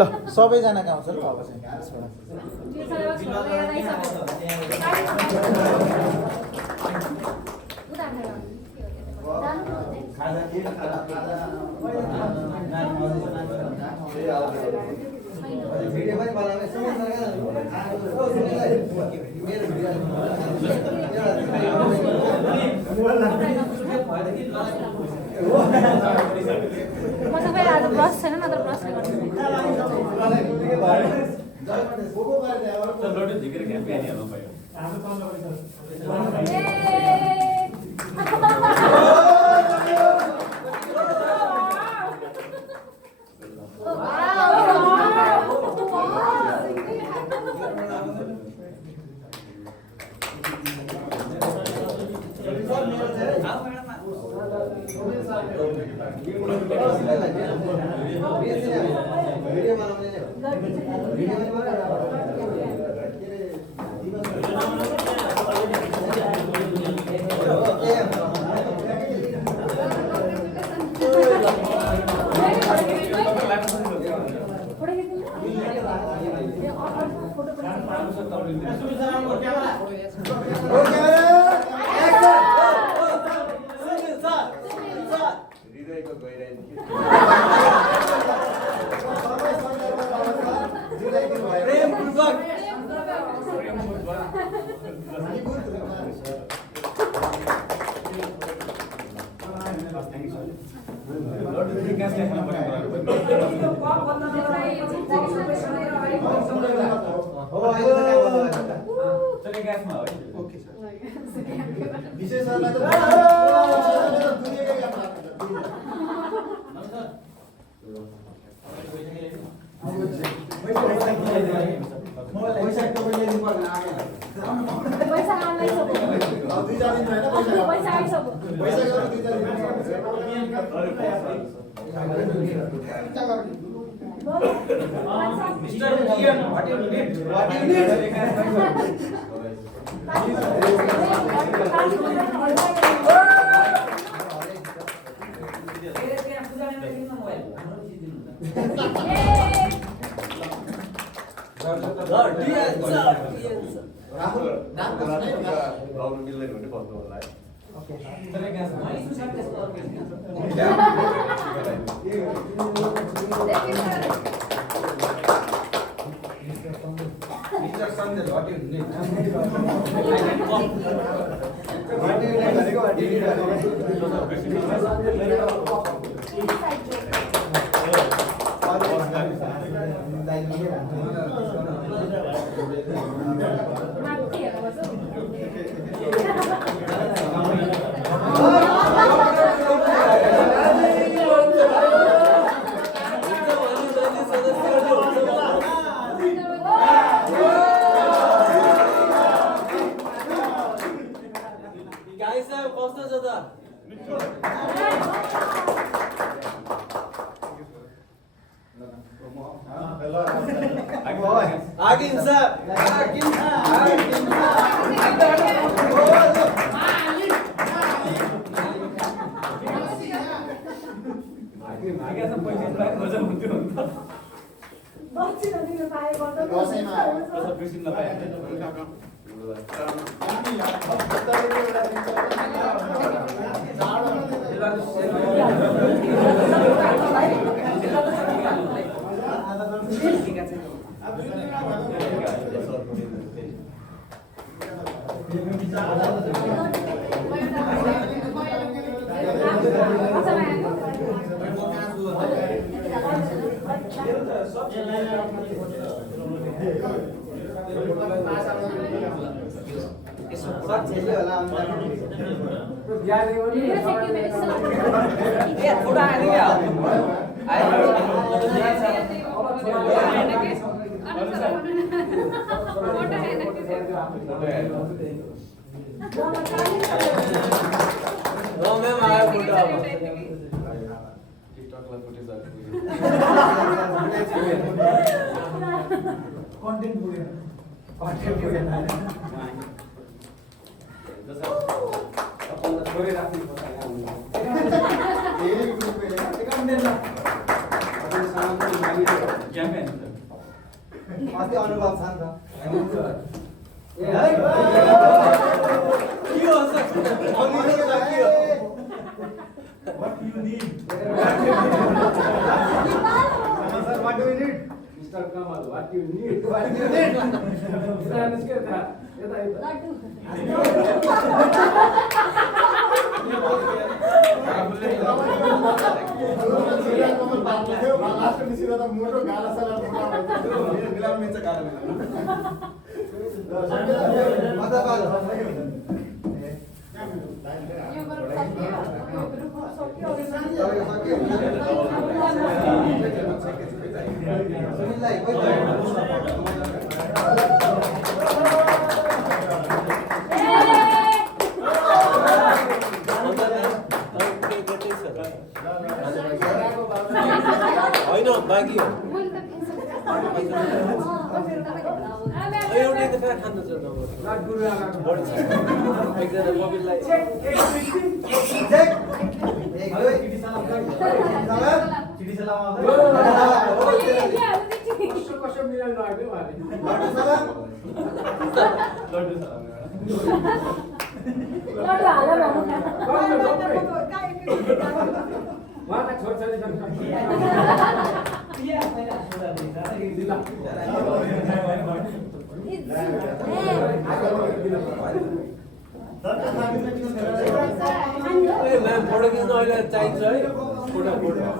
ल सबैजना गाउँछ ल अब चाहिँ भिडियो पनि बनाउने तपाईँ आज ब्रस छैन नत्र ब्रसले भिडियो बनाउने Jangan अस्ति अनुभव छ नि त What do you need? What do we need? Mr. Kamal, what you need? What do you need? होइन बाँकी हो एउटै त कहाँ खानु छ बढी छ एकजना मोबिललाई म्याम फोटो खिच्न अहिले चाहिन्छ है फोटो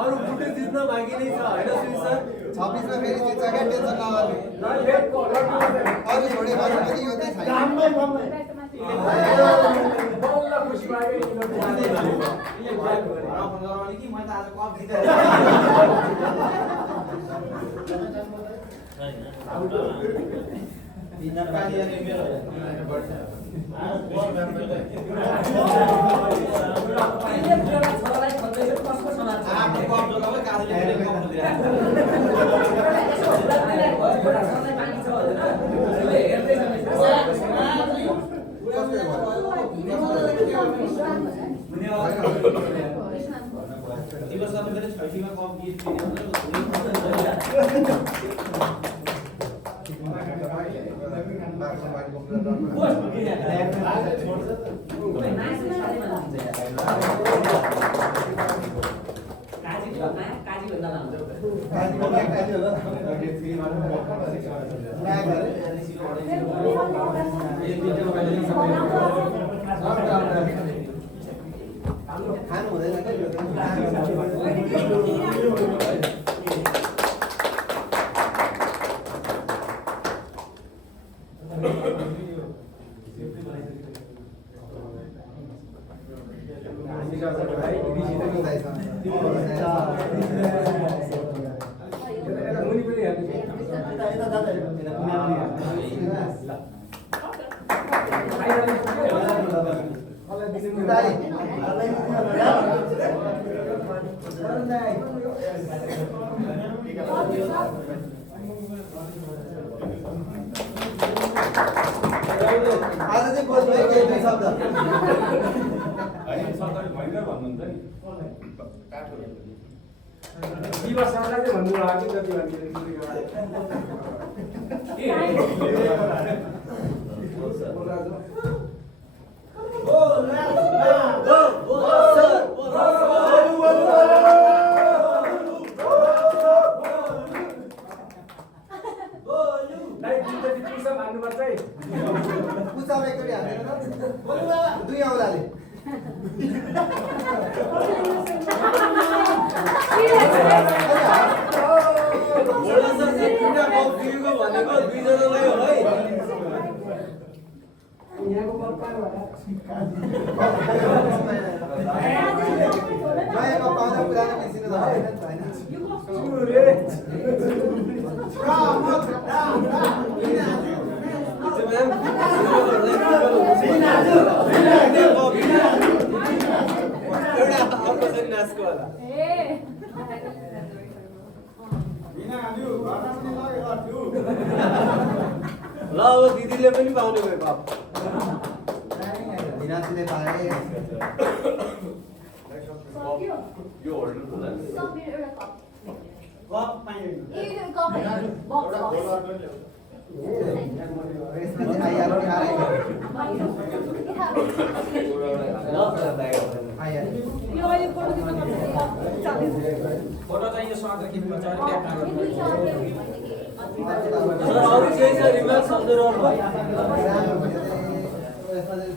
अरू बुटे जित्न बाँकी नै छ हैन सुनि सर 26 मा फेरि जित्छ क्या टेन्सन नगर्नु अरु छोडे बारे पनि यो चाहिँ छैन बल्ल खुसी लाग्यो कि म त आज कप जिते दिवस गर्नु फेरि छैटीमा कप गीत किन्यो खानु हुँदैन के मुनि पनि हेर्नु आज चाहिँ बस्नु है केही दुई शब्द दिवसलाई चाहिँ भन्नु लाग्यो जति भन्नुपर्छ है पुचामा एकचोटि हालेर दुई औँलाले नयाँ कप पाउँदा पुरानो बिर्सिनु त ल अब दिदीले पनि पाउने भयो कप विनाशले पाए यो होल्डर कप पाइँदैन यसमा चाहिँ आइहाल्यो नि आइहाल्यो फोटो चाहिँ यो स्वागत गीतमा चाहिँ क्याप्टन अरू केही छ रिमार्क शब्दहरू यसमा चाहिँ